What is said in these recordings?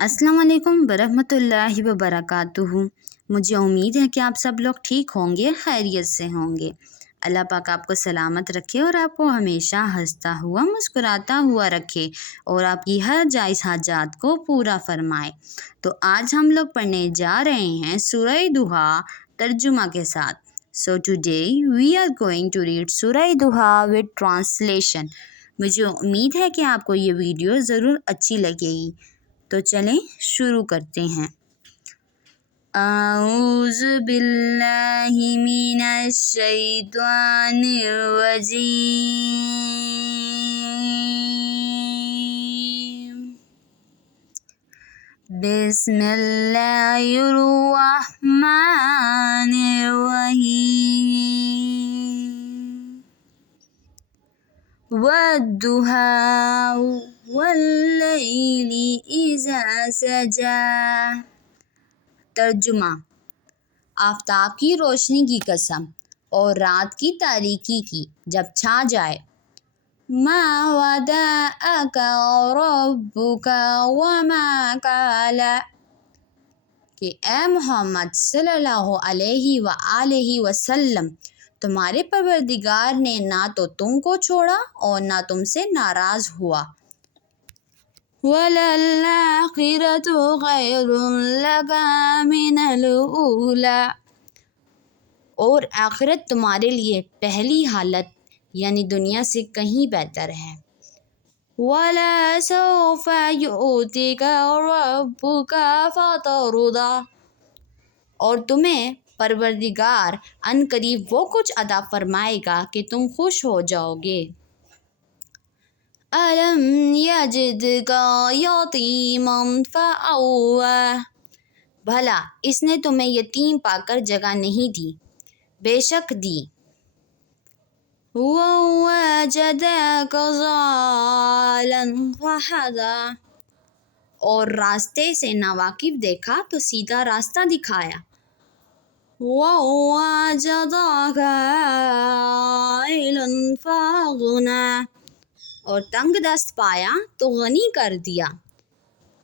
अस्सलाम वालेकुम वरहमतुल्लाहि वबरकातुहू। मुझे उम्मीद है कि आप सब लोग ठीक होंगे, खैरियत से होंगे। अल्लाह पाक आपको सलामत रखे और आपको हमेशा हंसता हुआ मुस्कुराता हुआ रखे और आपकी हर जायज़ हाजात को पूरा फरमाए। तो आज हम लोग पढ़ने जा रहे हैं सूरह दुहा तर्जुमा के साथ। So today we are going to read सूरह दुहा विद ट्रांसलेशन। मुझे उम्मीद है कि आपको ये वीडियो ज़रूर अच्छी लगेगी। तो चलें शुरू करते हैं। औज़ु बिल्लाहि मिनश शैतानिर रजीम। बिस्मिल्लाहिर रहमानिर रहीम। वद्दुहा वल्लैलि इज़ा सजा। तर्जुमा: आफ़ताब की रोशनी की कसम और रात की तारीकी की जब छा जाए। मा वदअका रब्बुका वमा क़ाला, कि ए मोहम्मद सल्लल्लाहु अलैहि व आलिहि वसल्लम, तुम्हारे परवरदिगार ने ना तो तुमको छोड़ा और ना तुमसे नाराज़ हुआ। वलल आखिरतु खैरुन लका मिनल ऊला, और आखिरत तुम्हारे लिए पहली हालत यानी दुनिया से कहीं बेहतर है। वला सौफा युअतिका रब्बुका फतरदा, और तुम्हें परवरदिगार अनकरीब वो कुछ अता फरमाएगा कि तुम खुश हो जाओगे। अलम यजिदका यतीमन फअवा, भला इसने तुम्हें यतीम पाकर जगह नहीं दी, बेशक दी। ववजदका ज़ालन फहदा, और रास्ते से नावाकिफ देखा तो सीधा रास्ता दिखाया। ववजदका आइलन फअगना, और तंग दस्त पाया तो गनी कर दिया।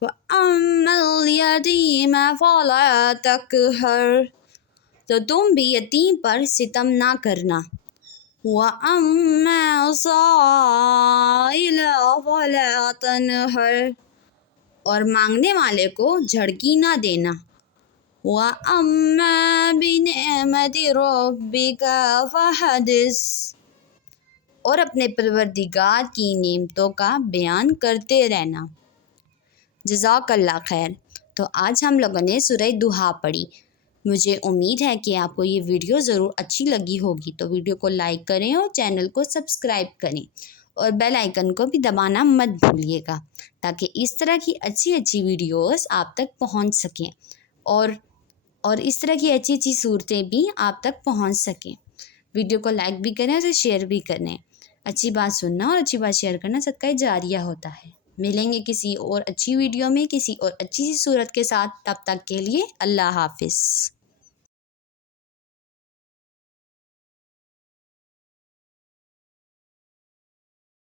वअम्मल यतीम फला तक़हर, तो तुम भी यतीम पर सितम ना करना। वअम्मा साइल फला तनहर, और मांगने वाले को झड़की ना देना। वअम्मा बिनिअमति रब्बिका फहदिस, और अपने परवरदिगार की नेमतों का बयान करते रहना। जज़ाकल्लाह खैर। तो आज हम लोगों ने सूरह दुहा पढ़ी। मुझे उम्मीद है कि आपको ये वीडियो ज़रूर अच्छी लगी होगी। तो वीडियो को लाइक करें और चैनल को सब्सक्राइब करें और बेल आइकन को भी दबाना मत भूलिएगा, ताकि इस तरह की अच्छी वीडियोस आप तक पहुंच सकें और इस तरह की अच्छी सूरतें भी आप तक पहुंच सकें। वीडियो को लाइक भी करें और शेयर भी करें। अच्छी बात सुनना और अच्छी बात शेयर करना सदका जारिया होता है। मिलेंगे किसी और अच्छी वीडियो में किसी और अच्छी सी सूरत के साथ। तब तक के लिए अल्लाह हाफिज़।